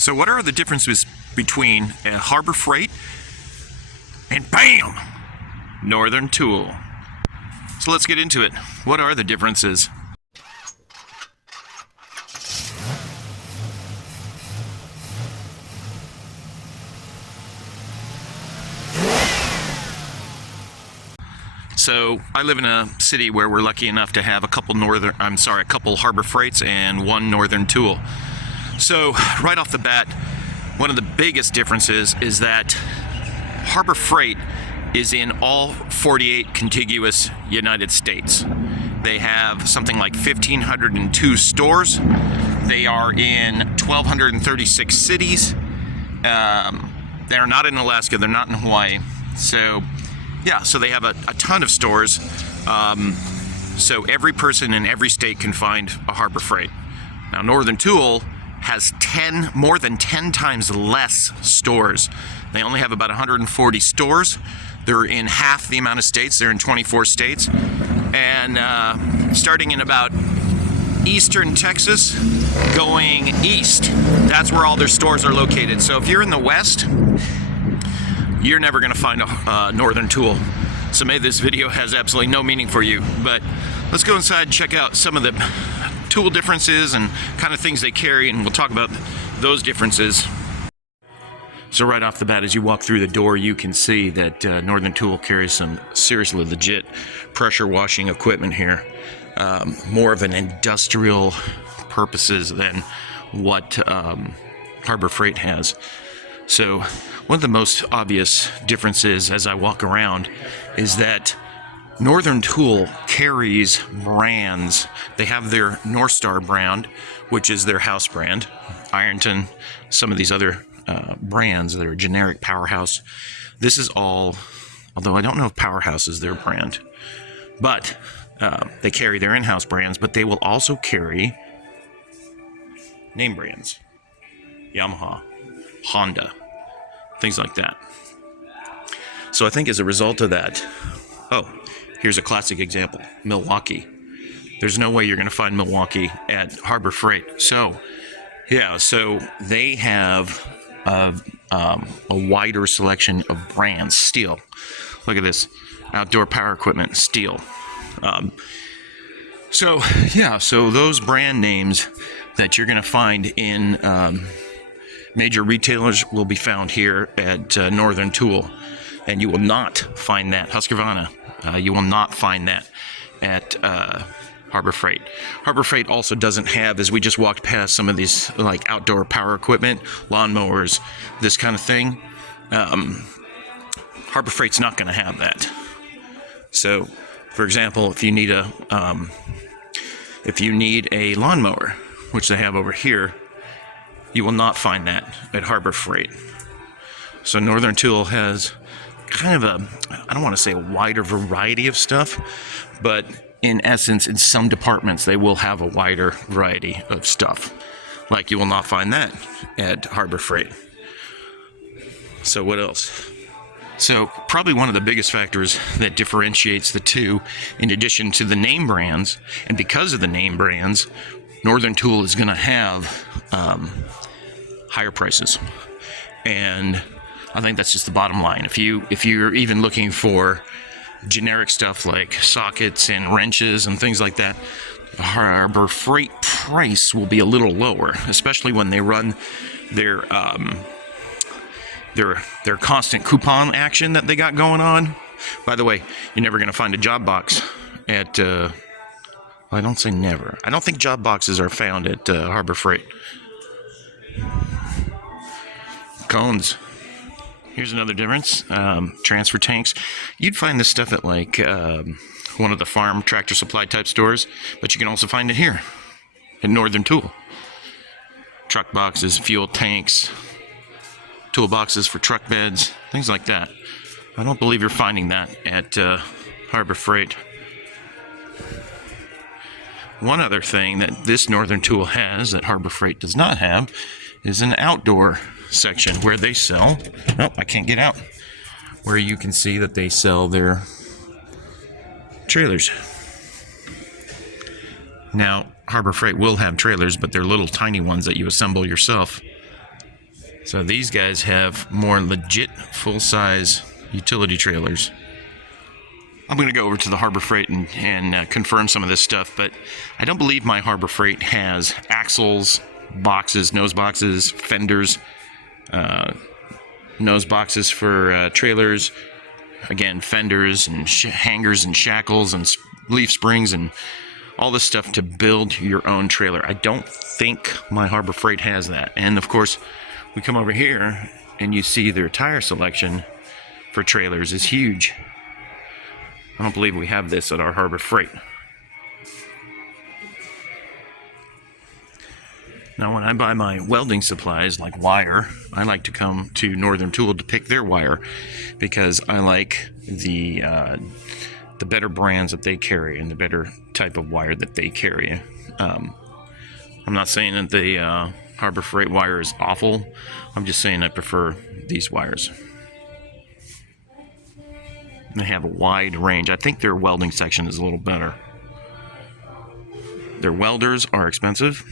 So what are the differences between a Harbor Freight and BAM! Northern Tool? So let's get into it. What are the differences? So I live in a city where we're lucky enough to have a couple Harbor Freights and one Northern Tool. So right off the bat, one of the biggest differences is that Harbor Freight is in all 48 contiguous United States. They have something like 1,502 stores. They are in 1,236 cities. They're not in Alaska, they're not in Hawaii. So yeah, so they have a ton of stores. So every person in every state can find a Harbor Freight. Now Northern Tool has more than 10 times less stores. They only have about 140 stores. They're in half the amount of states. They're in 24 states. And starting in about eastern Texas, going east, that's where all their stores are located. So if you're in the west, you're never gonna find a Northern Tool. So maybe this video has absolutely no meaning for you, but let's go inside and check out some of the tool differences and kind of things they carry, and we'll talk about those differences. So right off the bat, as you walk through the door, you can see that Northern Tool carries some seriously legit pressure washing equipment here. More of an industrial purposes than what Harbor Freight has. So one of the most obvious differences as I walk around is that Northern Tool carries brands. They have their North Star brand, which is their house brand. Ironton, some of these other brands that are generic Powerhouse. This is all, although I don't know if Powerhouse is their brand, but they carry their in-house brands, but they will also carry name brands. Yamaha, Honda, things like that. So I think as a result of that, here's a classic example, Milwaukee. There's no way you're going to find Milwaukee at Harbor Freight. So, yeah, so they have a wider selection of brands. Steel. Look at this. Outdoor power equipment, Steel. So those brand names that you're going to find in major retailers will be found here at Northern Tool. And you will not find that, Husqvarna, you will not find that at Harbor Freight. Harbor Freight also doesn't have, as we just walked past some of these like outdoor power equipment, lawnmowers, this kind of thing. Harbor Freight's not going to have that. So, for example, if you need a lawnmower, which they have over here, you will not find that at Harbor Freight. So Northern Tool has kind of I don't want to say a wider variety of stuff, but in essence, in some departments, they will have a wider variety of stuff. Like you will not find that at Harbor Freight. So what else? So probably one of the biggest factors that differentiates the two, in addition to the name brands, and because of the name brands, Northern Tool is going to have higher prices. And I think that's just the bottom line. If you're even looking for generic stuff like sockets and wrenches and things like that, the Harbor Freight price will be a little lower, especially when they run their constant coupon action that they got going on. By the way, you're never going to find a job box at I don't say never. I don't think job boxes are found at Harbor Freight. Cones. Here's another difference. Transfer tanks. You'd find this stuff at like one of the farm tractor supply type stores, but you can also find it here at Northern Tool. Truck boxes, fuel tanks, toolboxes for truck beds, things like that. I don't believe you're finding that at Harbor Freight. One other thing that this Northern Tool has that Harbor Freight does not have is an outdoor section where they sell, I can't get out, where you can see that they sell their trailers. Now, Harbor Freight will have trailers, but they're little tiny ones that you assemble yourself. So these guys have more legit full-size utility trailers. I'm going to go over to the Harbor Freight and confirm some of this stuff, but I don't believe my Harbor Freight has axles, boxes, nose boxes, fenders, nose boxes for trailers, again, fenders and hangers and shackles and leaf springs and all this stuff to build your own trailer. I don't think my Harbor Freight has that. And of course, we come over here and you see their tire selection for trailers is huge. I don't believe we have this at our Harbor Freight. Now, when I buy my welding supplies like wire, I like to come to Northern Tool to pick their wire because I like the better brands that they carry and the better type of wire that they carry. I'm not saying that the Harbor Freight wire is awful. I'm just saying I prefer these wires. They have a wide range. I think their welding section is a little better. Their welders are expensive.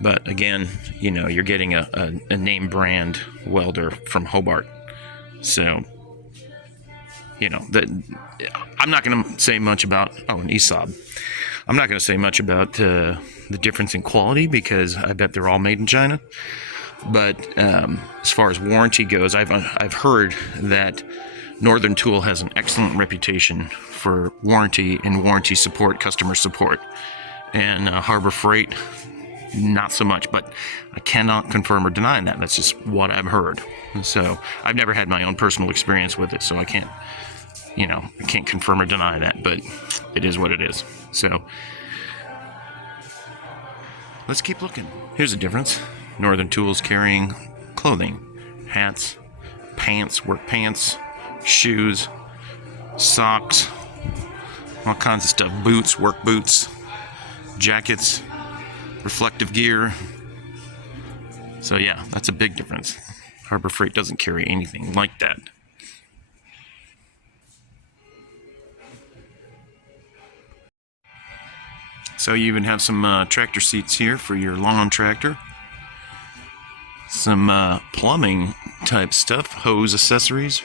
But again, you know, you're getting a name brand welder from Hobart. So, you know, I'm not going to say much about, and ESAB. I'm not going to say much about the difference in quality because I bet they're all made in China. But as far as warranty goes, I've heard that Northern Tool has an excellent reputation for warranty and warranty support, customer support. And Harbor Freight, not so much, but I cannot confirm or deny that. That's just what I've heard. And so I've never had my own personal experience with it, so I can't confirm or deny that, but it is what it is. So let's keep looking. Here's the difference. Northern Tool's carrying clothing, hats, pants, work pants, shoes, socks, all kinds of stuff, boots, work boots, jackets, reflective gear. So yeah, that's a big difference. Harbor Freight doesn't carry anything like that. So you even have some tractor seats here for your lawn tractor. Some plumbing type stuff, hose accessories,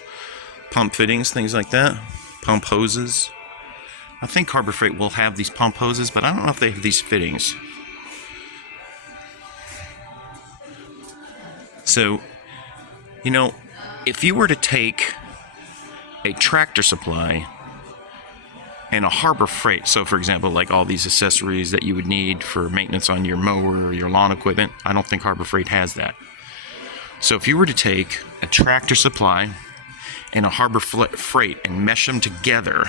pump fittings, things like that, pump hoses. I think Harbor Freight will have these pump hoses, but I don't know if they have these fittings. So, you know, if you were to take a Tractor Supply and a Harbor Freight, so for example, like all these accessories that you would need for maintenance on your mower or your lawn equipment, I don't think Harbor Freight has that. So if you were to take a Tractor Supply and a Harbor Freight and mesh them together,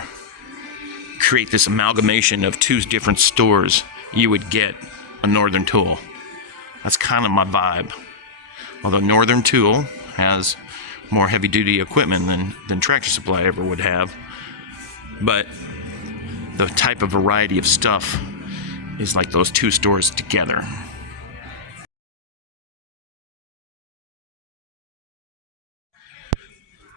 create this amalgamation of two different stores, you would get a Northern Tool. That's kind of my vibe. Although Northern Tool has more heavy-duty equipment than Tractor Supply ever would have, but the type of variety of stuff is like those two stores together.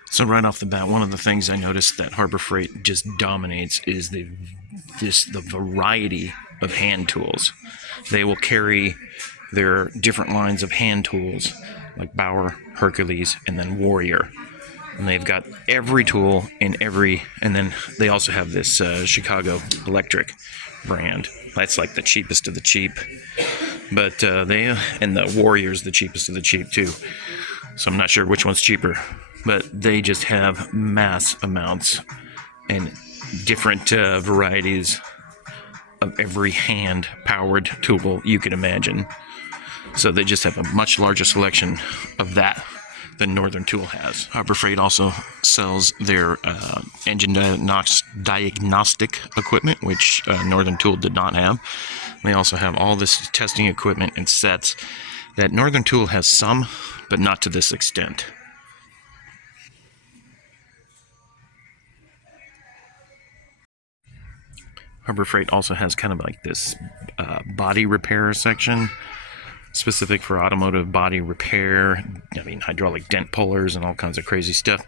So right off the bat, one of the things I noticed that Harbor Freight just dominates is the variety of hand tools. They will carry their different lines of hand tools like Bauer, Hercules, and then Warrior. And they've got every tool in every, and then they also have this Chicago Electric brand. That's like the cheapest of the cheap. But and the Warrior's the cheapest of the cheap too. So I'm not sure which one's cheaper. But they just have mass amounts and different varieties of every hand-powered tool you can imagine. So they just have a much larger selection of that than Northern Tool has. Harbor Freight also sells their engine diagnostic equipment, which Northern Tool did not have. They also have all this testing equipment and sets that Northern Tool has some, but not to this extent. Harbor Freight also has kind of like this body repair section, specific for automotive body repair. I mean, hydraulic dent pullers and all kinds of crazy stuff.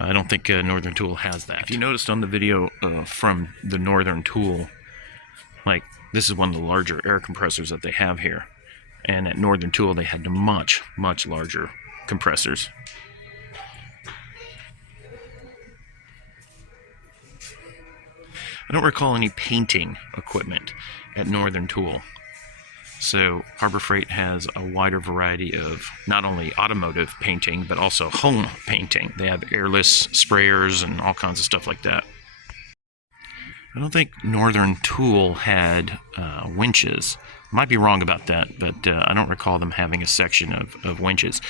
I don't think Northern Tool has that. If you noticed on the video from the Northern Tool, like this is one of the larger air compressors that they have here. and at Northern Tool they had much larger compressors. I don't recall any painting equipment at Northern Tool. So Harbor Freight has a wider variety of not only automotive painting, but also home painting. They have airless sprayers and all kinds of stuff like that. I don't think Northern Tool had winches. Might be wrong about that, but I don't recall them having a section of winches.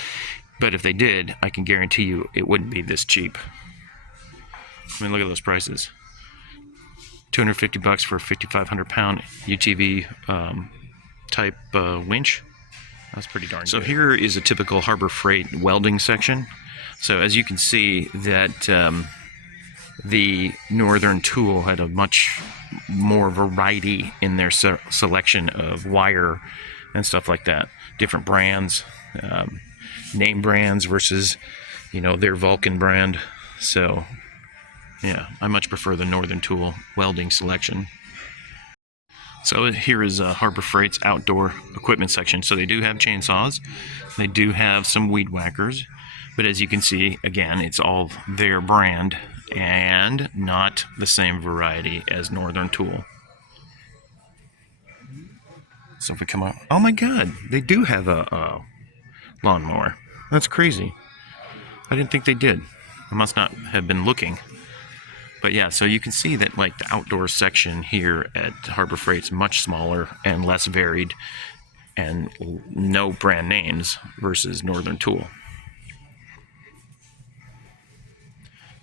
But if they did, I can guarantee you it wouldn't be this cheap. I mean, look at those prices. $250 for a 5,500 pound UTV type winch. That's pretty darn good. So here is a typical Harbor Freight welding section. So as you can see that the Northern Tool had a much more variety in their selection of wire and stuff like that. Different brands, name brands versus, their Vulcan brand. So yeah, I much prefer the Northern Tool welding selection. So here is Harbor Freight's outdoor equipment section. So they do have chainsaws, they do have some weed whackers, but as you can see, again, it's all their brand and not the same variety as Northern Tool. So if we come up, oh my God, they do have a lawnmower. That's crazy. I didn't think they did. I must not have been looking. But yeah, so you can see that like the outdoor section here at Harbor Freight's much smaller and less varied and no brand names versus Northern Tool.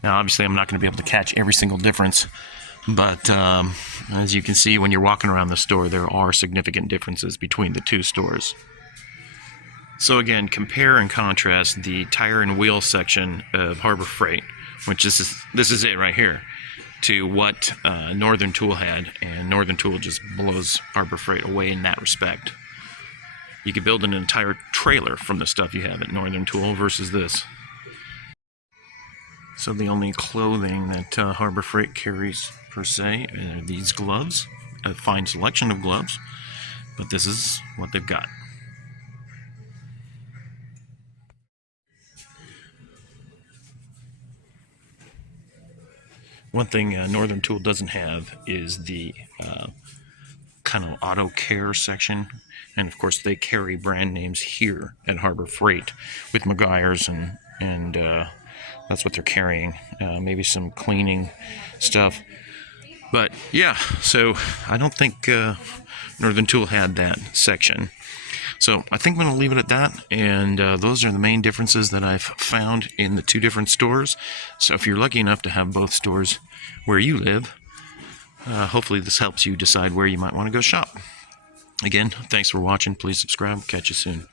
Now obviously I'm not going to be able to catch every single difference, but as you can see when you're walking around the store, there are significant differences between the two stores. So again, compare and contrast the tire and wheel section of Harbor Freight, which this is it right here, to what Northern Tool had, and Northern Tool just blows Harbor Freight away in that respect. You could build an entire trailer from the stuff you have at Northern Tool versus this. So the only clothing that Harbor Freight carries per se are these gloves, a fine selection of gloves, but this is what they've got. One thing Northern Tool doesn't have is the kind of auto care section, and of course they carry brand names here at Harbor Freight with Meguiar's, and that's what they're carrying. Maybe some cleaning stuff, but yeah. So I don't think Northern Tool had that section. So I think I'm going to leave it at that, and those are the main differences that I've found in the two different stores. So if you're lucky enough to have both stores where you live, hopefully this helps you decide where you might want to go shop. Again, thanks for watching. Please subscribe. Catch you soon.